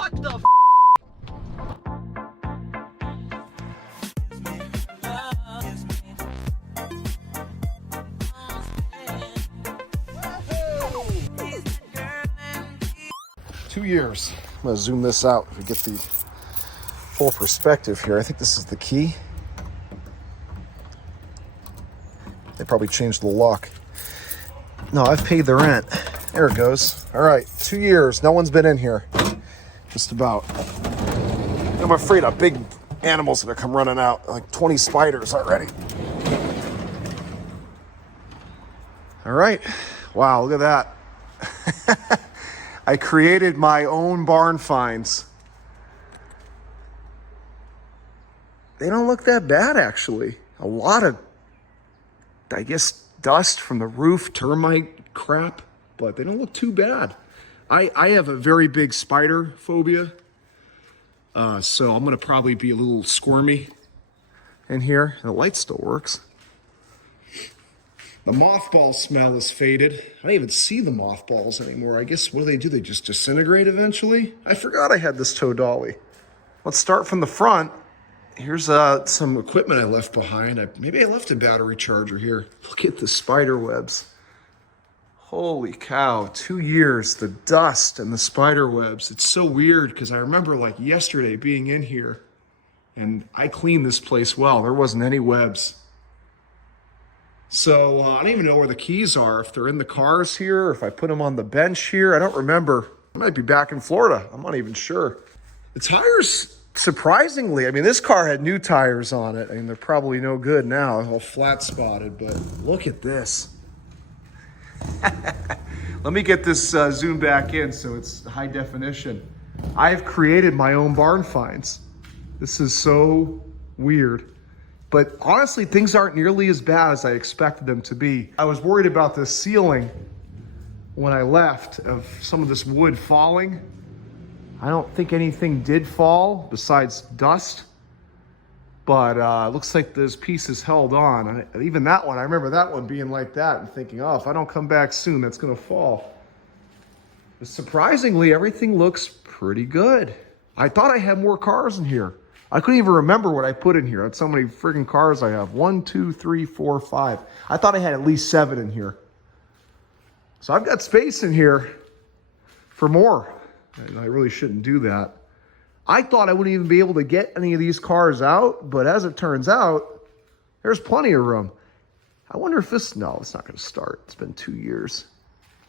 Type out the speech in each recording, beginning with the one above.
What the f? 2 years. I'm gonna zoom this out to get the full perspective here. I think this is the key. They probably changed the lock. No, I've paid the rent. There it goes. All right, 2 years. No one's been in here. Just about. I'm afraid of big animals that come running out. Like 20 spiders already. All right. Wow, look at that. I created my own barn finds. They don't look that bad, actually. A lot of, I guess, dust from the roof, termite crap, but they don't look too bad. I have a very big spider phobia, so I'm gonna probably be a little squirmy in here. The light still works. The mothball smell is faded. I don't even see the mothballs anymore. I guess, what do? They just disintegrate eventually? I forgot I had this tow dolly. Let's start from the front. Here's some equipment I left behind. Maybe I left a battery charger here. Look at the spider webs. Holy cow, 2 years, the dust and the spider webs. It's so weird because I remember like yesterday being in here and I cleaned this place well. There wasn't any webs. So I don't even know where the keys are, if they're in the cars here, or if I put them on the bench here. I don't remember. I might be back in Florida. I'm not even sure. The tires, surprisingly, I mean, this car had new tires on it. I mean, they're probably no good now, all flat spotted, but look at this. Let me get this zoom back in so it's high definition. I've created my own barn finds. This is so weird. But honestly, things aren't nearly as bad as I expected them to be. I was worried about the ceiling when I left of some of this wood falling. I don't think anything did fall besides dust, but it looks like those pieces held on. Even that one, I remember that one being like that and thinking, oh, if I don't come back soon, that's gonna fall. But surprisingly, everything looks pretty good. I thought I had more cars in here. I couldn't even remember what I put in here. That's how many friggin' cars I have. 1, 2, 3, 4, 5. I thought I had at least 7 in here. So I've got space in here for more. And I really shouldn't do that. I thought I wouldn't even be able to get any of these cars out, but as it turns out, there's plenty of room. I wonder if this, no, it's not gonna start. It's been 2 years.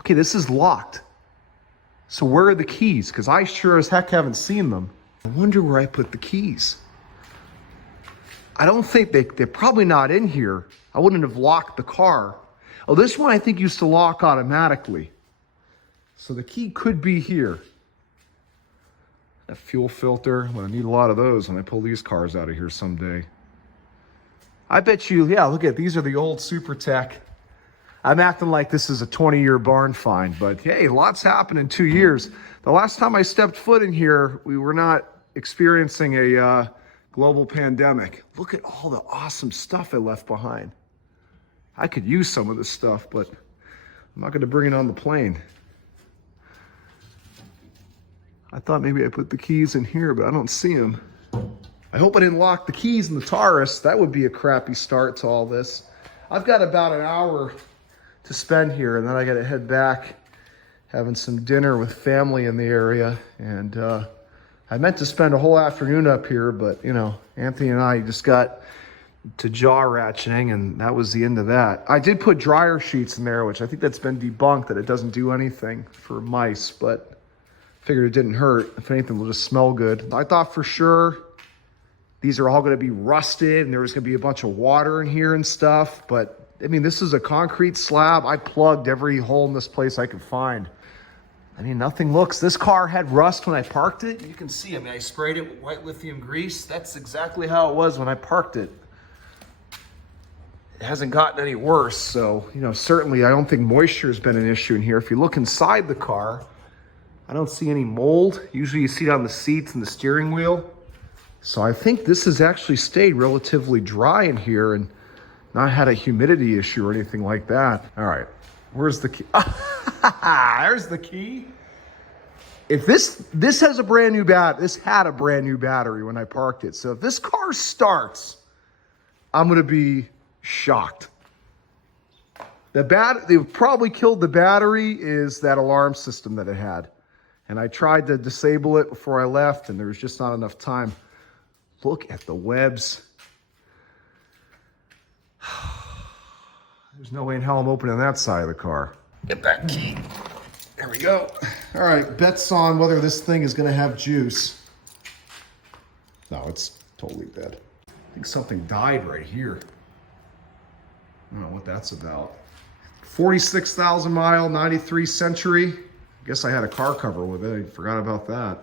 Okay, this is locked. So where are the keys? Because I sure as heck haven't seen them. I wonder where I put the keys. I don't think they're probably not in here. I wouldn't have locked the car. Oh, this one I think used to lock automatically. So the key could be here. A fuel filter, I'm gonna need a lot of those when I pull these cars out of here someday. I bet you, yeah, look at, these are the old Super Tech. I'm acting like this is a 20-year barn find, but hey, lots happened in 2 years. The last time I stepped foot in here, we were not experiencing a global pandemic. Look at all the awesome stuff I left behind. I could use some of this stuff, but I'm not gonna bring it on the plane. I thought maybe I put the keys in here, but I don't see them. I hope I didn't lock the keys in the Taurus. That would be a crappy start to all this. I've got about an hour to spend here, and then I gotta head back, having some dinner with family in the area. And I meant to spend a whole afternoon up here, but you know, Anthony and I just got to jaw ratcheting, and that was the end of that. I did put dryer sheets in there, which I think that's been debunked, that it doesn't do anything for mice, but figured it didn't hurt. If anything, it'll just smell good. I thought for sure these are all gonna be rusted and there was gonna be a bunch of water in here and stuff, but I mean, this is a concrete slab. I plugged every hole in this place I could find. I mean, nothing looks, this car had rust when I parked it. You can see, I mean, I sprayed it with white lithium grease. That's exactly how it was when I parked it. It hasn't gotten any worse. So, you know, certainly I don't think moisture has been an issue in here. If you look inside the car, I don't see any mold. Usually you see it on the seats and the steering wheel. So I think this has actually stayed relatively dry in here and not had a humidity issue or anything like that. All right, where's the key? There's the key. if this has a brand new this had a brand new battery when I parked it. So if this car starts, I'm gonna be shocked. They probably killed the battery is that alarm system that it had. And I tried to disable it before I left, and there was just not enough time. Look at the webs. There's no way in hell I'm opening that side of the car. Get that key. There we go. All right, bets on whether this thing is gonna have juice. No, it's totally dead. I think something died right here. I don't know what that's about. 46,000 mile, 93 Century. I guess I had a car cover with it. I forgot about that.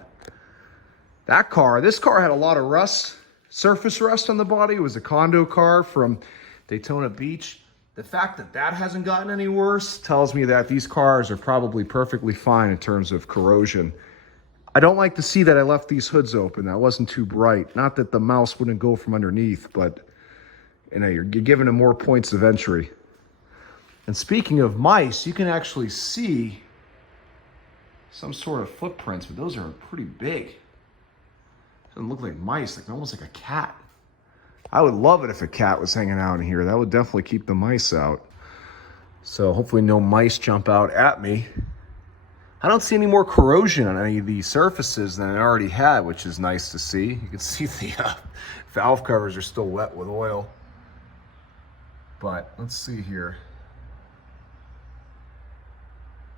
This car had a lot of rust, surface rust on the body. It was a condo car from Daytona Beach. The fact that that hasn't gotten any worse tells me that these cars are probably perfectly fine in terms of corrosion. I don't like to see that I left these hoods open. That wasn't too bright. Not that the mouse wouldn't go from underneath, but you're giving them more points of entry. And speaking of mice, you can actually see some sort of footprints, but those are pretty big. Doesn't look like mice, like almost like a cat. I would love it if a cat was hanging out in here. That would definitely keep the mice out. So hopefully no mice jump out at me. I don't see any more corrosion on any of these surfaces than I already had, which is nice to see. You can see the valve covers are still wet with oil. But let's see here.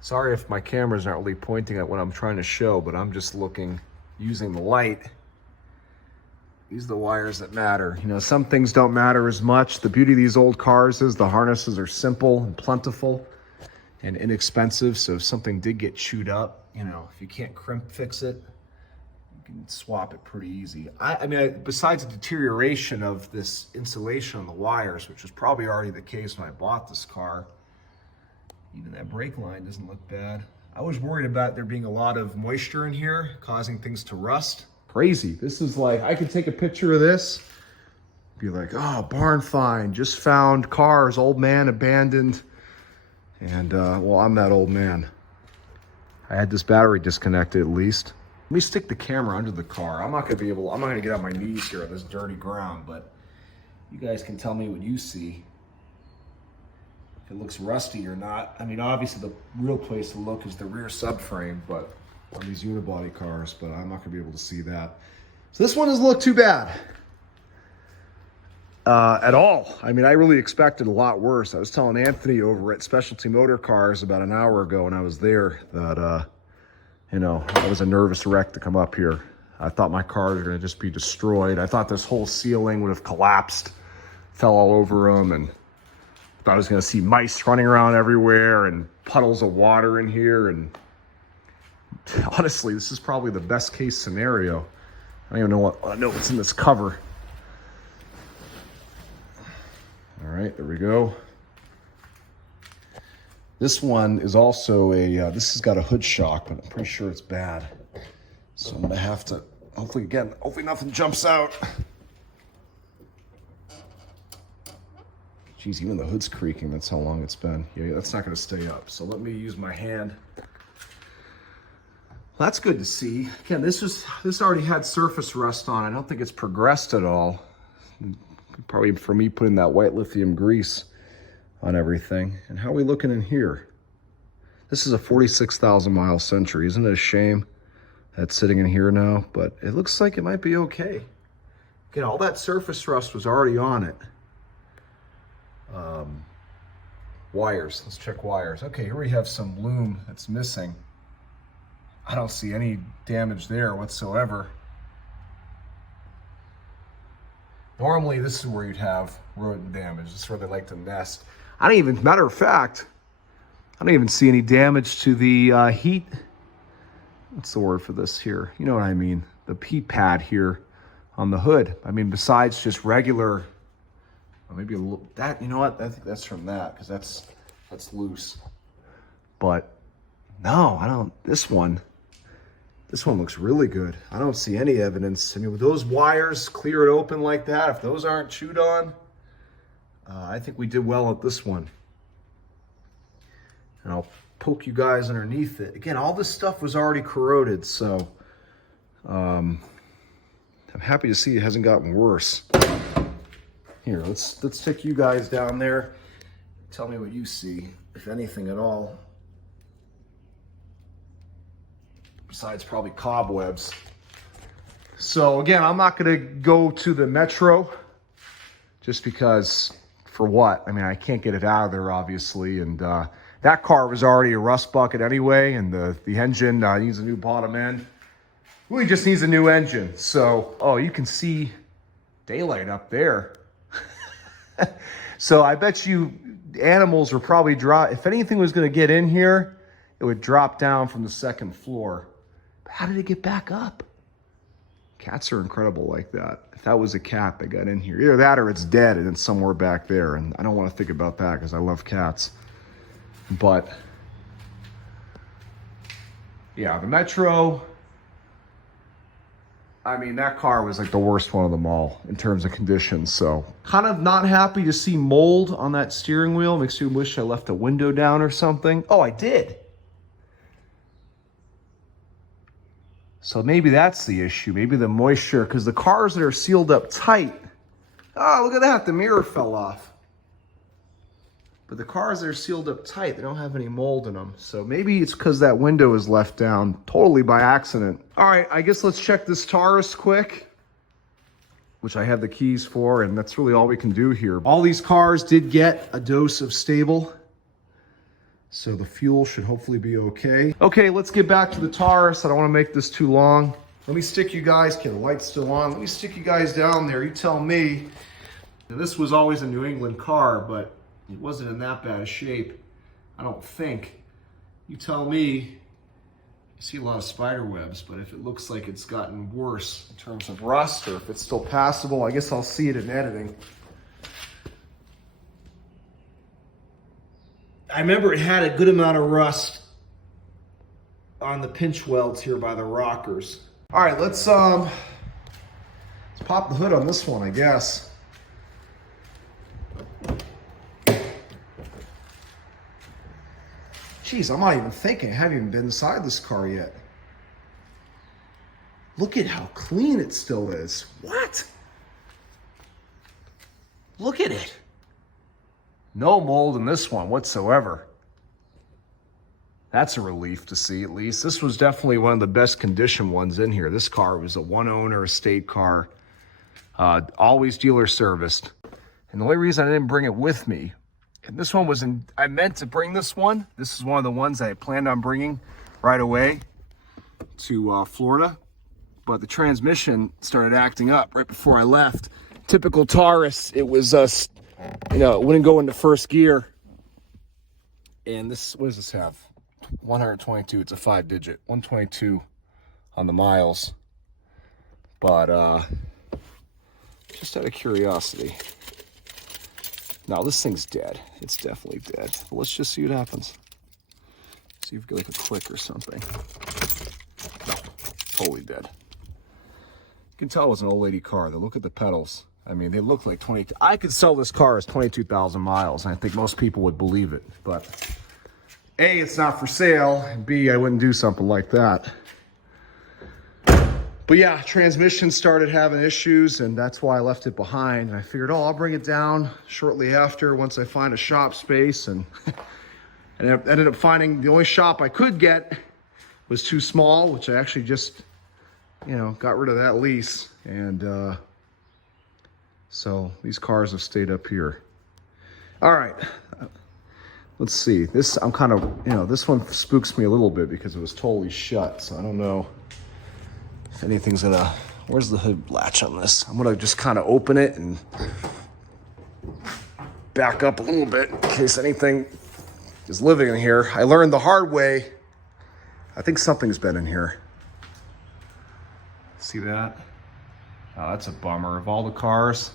Sorry if my camera's not really pointing at what I'm trying to show, but I'm just looking, using the light. These are the wires that matter. You know, some things don't matter as much. The beauty of these old cars is the harnesses are simple and plentiful and inexpensive. So if something did get chewed up, you know, if you can't crimp fix it, you can swap it pretty easy. I mean, besides the deterioration of this insulation on the wires, which was probably already the case when I bought this car, even that brake line doesn't look bad. I was worried about there being a lot of moisture in here, causing things to rust. Crazy. This is like, I could take a picture of this, be like, oh, barn find, just found cars, old man abandoned. And well, I'm that old man. I had this battery disconnected at least. Let me stick the camera under the car. I'm not gonna get on my knees here on this dirty ground, but you guys can tell me what you see. If it looks rusty or not. I mean, obviously the real place to look is the rear subframe, but on these unibody cars, but I'm not gonna be able to see that. So this one doesn't look too bad at all. I mean, I really expected a lot worse. I was telling Anthony over at Specialty Motor Cars about an hour ago when I was there that, you know, I was a nervous wreck to come up here. I thought my cars were gonna just be destroyed. I thought this whole ceiling would have collapsed, fell all over them, and thought I was gonna see mice running around everywhere and puddles of water in here. And honestly, this is probably the best case scenario. I don't even know what's in this cover. All right, there we go. This one is also this has got a hood shock, but I'm pretty sure it's bad. So I'm gonna have to, hopefully nothing jumps out. Geez, even the hood's creaking. That's how long it's been. Yeah, that's not gonna stay up. So let me use my hand. Well, that's good to see. Again, this already had surface rust on. I don't think it's progressed at all. Probably for me putting that white lithium grease on everything. And how are we looking in here? This is a 46,000 mile Century. Isn't it a shame that's sitting in here now? But it looks like it might be okay. Again, all that surface rust was already on it. Wires, let's check wires. Okay, here we have some loom that's missing. I don't see any damage there whatsoever. Normally, this is where you'd have rodent damage. This is where they like to nest. Matter of fact, I don't even see any damage to the heat. What's the word for this here? You know what I mean? The heat pad here on the hood. I mean, besides just regular, or maybe a little, that, you know what? I think that's from that, because that's loose. But no, this one looks really good. I don't see any evidence. I mean, with those wires clear it open like that, if those aren't chewed on, I think we did well at this one. And I'll poke you guys underneath it. Again, all this stuff was already corroded, so I'm happy to see it hasn't gotten worse. Here, let's take you guys down there. Tell me what you see, if anything at all. Besides probably cobwebs. So again, I'm not gonna go to the Metro just because, for what? I mean, I can't get it out of there, obviously, and that car was already a rust bucket anyway, and the engine needs a new bottom end. Really just needs a new engine. So, oh, you can see daylight up there. So I bet you animals were probably if anything was gonna get in here, it would drop down from the second floor. But how did it get back up? Cats are incredible like that. If that was a cat that got in here, either that or it's dead and it's somewhere back there. And I don't want to think about that because I love cats. But yeah, the Metro, I mean, that car was like the worst one of them all in terms of conditions. So kind of not happy to see mold on that steering wheel. Makes me wish I left a window down or something. Oh, I did. So maybe that's the issue. Maybe the moisture, because the cars that are sealed up tight, oh, look at that, the mirror fell off. But the cars that are sealed up tight, they don't have any mold in them. So maybe it's because that window is left down totally by accident. All right, I guess let's check this Taurus quick, which I have the keys for, and that's really all we can do here. All these cars did get a dose of stable, so the fuel should hopefully be okay. Okay, let's get back to the Taurus. I don't want to make this too long. Let me stick you guys, okay, the light's still on. Let me stick you guys down there. You tell me. Now, this was always a New England car, but it wasn't in that bad a shape, I don't think. You tell me. I see a lot of spider webs, but if it looks like it's gotten worse in terms of rust, or if it's still passable, I guess I'll see it in editing. I remember it had a good amount of rust on the pinch welds here by the rockers. All right, let's pop the hood on this one, I guess. Jeez, I'm not even thinking. I haven't even been inside this car yet. Look at how clean it still is. What? Look at it. No mold in this one whatsoever. That's a relief to see, at least. This was definitely one of the best condition ones in here. This car was a one-owner estate car, always dealer serviced. And the only reason I didn't bring it with me, and this one was I meant to bring this one. This is one of the ones I planned on bringing right away to Florida. But the transmission started acting up right before I left. Typical Taurus, it was it wouldn't go into first gear. And this, what does this have? 122, it's a 5-digit, 122 on the miles. But just out of curiosity. No, this thing's dead. It's definitely dead. But let's just see what happens. See if we get like a click or something. No, totally dead. You can tell it was an old lady car. They look at the pedals. I mean, they look like 20. I could sell this car as 22,000 miles. And I think most people would believe it. But A, it's not for sale. And B, I wouldn't do something like that. But yeah, transmission started having issues, and that's why I left it behind. And I figured, I'll bring it down shortly after once I find a shop space. And I ended up finding the only shop I could get was too small, which I actually just, got rid of that lease. And so these cars have stayed up here. All right, let's see. This, I'm kind of, this one spooks me a little bit because it was totally shut. So I don't know if anything's gonna, where's the hood latch on this? I'm gonna just kind of open it and back up a little bit in case anything is living in here. I learned the hard way. I think something's been in here. See that? Oh, that's a bummer. Of all the cars,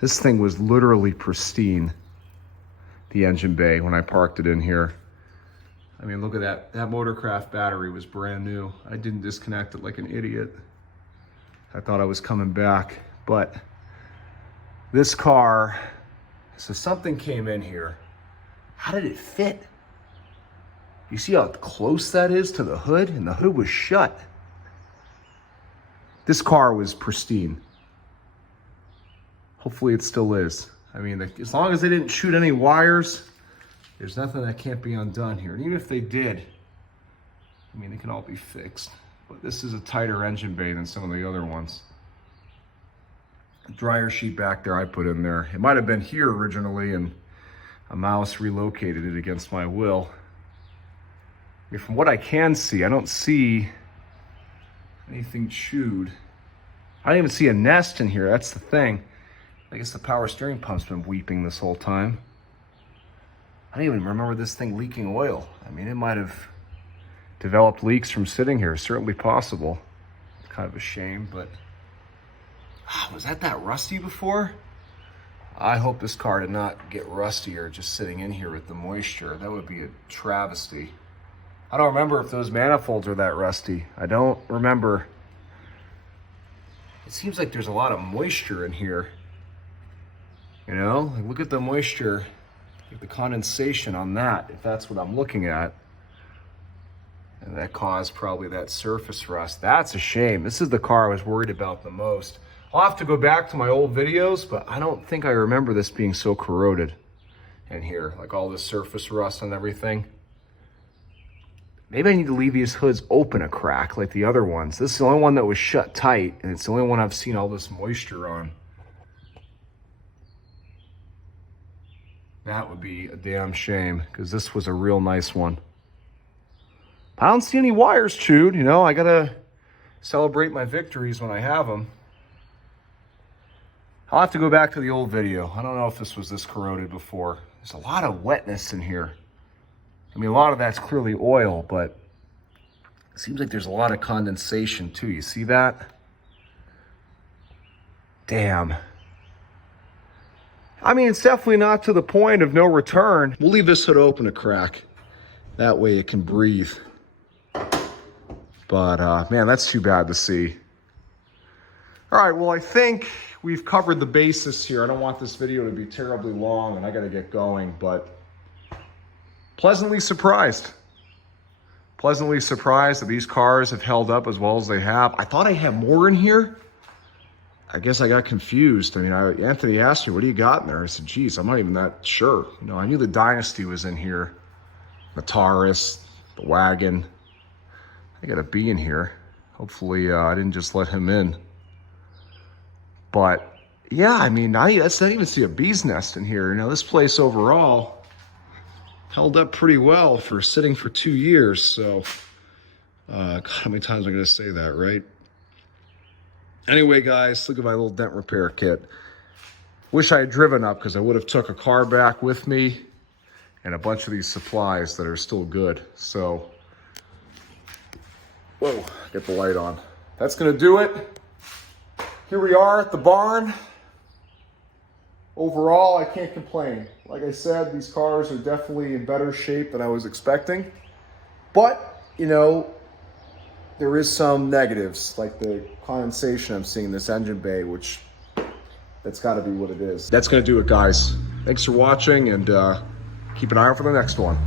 this thing was literally pristine, the engine bay, when I parked it in here. I mean, look at that. That Motorcraft battery was brand new. I didn't disconnect it like an idiot. I thought I was coming back. But this car, so something came in here. How did it fit? You see how close that is to the hood? And the hood was shut. This car was pristine. Hopefully it still is. I mean, as long as they didn't shoot any wires, there's nothing that can't be undone here. And even if they did, I mean, they can all be fixed. But this is a tighter engine bay than some of the other ones. The dryer sheet back there I put in there. It might have been here originally and a mouse relocated it against my will. I mean, from what I can see, I don't see anything chewed. I don't even see a nest in here. That's the thing. I guess the power steering pump's been weeping this whole time. I don't even remember this thing leaking oil. I mean, it might have developed leaks from sitting here. Certainly possible. It's kind of a shame, but was that rusty before? I hope this car did not get rustier just sitting in here with the moisture. That would be a travesty. I don't remember if those manifolds are that rusty. I don't remember. It seems like there's a lot of moisture in here. You know, like look at the moisture, like the condensation on that, if that's what I'm looking at. And that caused probably that surface rust. That's a shame. This is the car I was worried about the most. I'll have to go back to my old videos, but I don't think I remember this being so corroded in here, like all this surface rust and everything. Maybe I need to leave these hoods open a crack like the other ones. This is the only one that was shut tight, and it's the only one I've seen all this moisture on. That would be a damn shame, because this was a real nice one. I don't see any wires chewed, you know. I gotta celebrate my victories when I have them. I'll have to go back to the old video. I don't know if this was this corroded before. There's a lot of wetness in here. I mean, a lot of that's clearly oil, but it seems like there's a lot of condensation too. You see that? Damn. I mean, it's definitely not to the point of no return. We'll leave this hood open a crack. That way it can breathe. But man, that's too bad to see. All right, well, I think we've covered the basis here. I don't want this video to be terribly long and I gotta get going, but pleasantly surprised. Pleasantly surprised that these cars have held up as well as they have. I thought I had more in here. I guess I got confused. I mean, Anthony asked me, what do you got in there? I said, geez, I'm not even that sure. You know, I knew the Dynasty was in here. The Taurus, the wagon. I got a B in here. Hopefully I didn't just let him in. But yeah, I mean, I didn't even see a bee's nest in here. You know, this place overall held up pretty well for sitting for 2 years. So, God, how many times am I going to say that, right? Anyway, guys, look at my little dent repair kit. Wish I had driven up because I would have took a car back with me and a bunch of these supplies that are still good. So, whoa, get the light on. That's going to do it. Here we are at the barn. Overall, I can't complain. Like I said, these cars are definitely in better shape than I was expecting. But, you know, there is some negatives, like the condensation I'm seeing in this engine bay, which that's got to be what it is. That's going to do it, guys. Thanks for watching, and keep an eye out for the next one.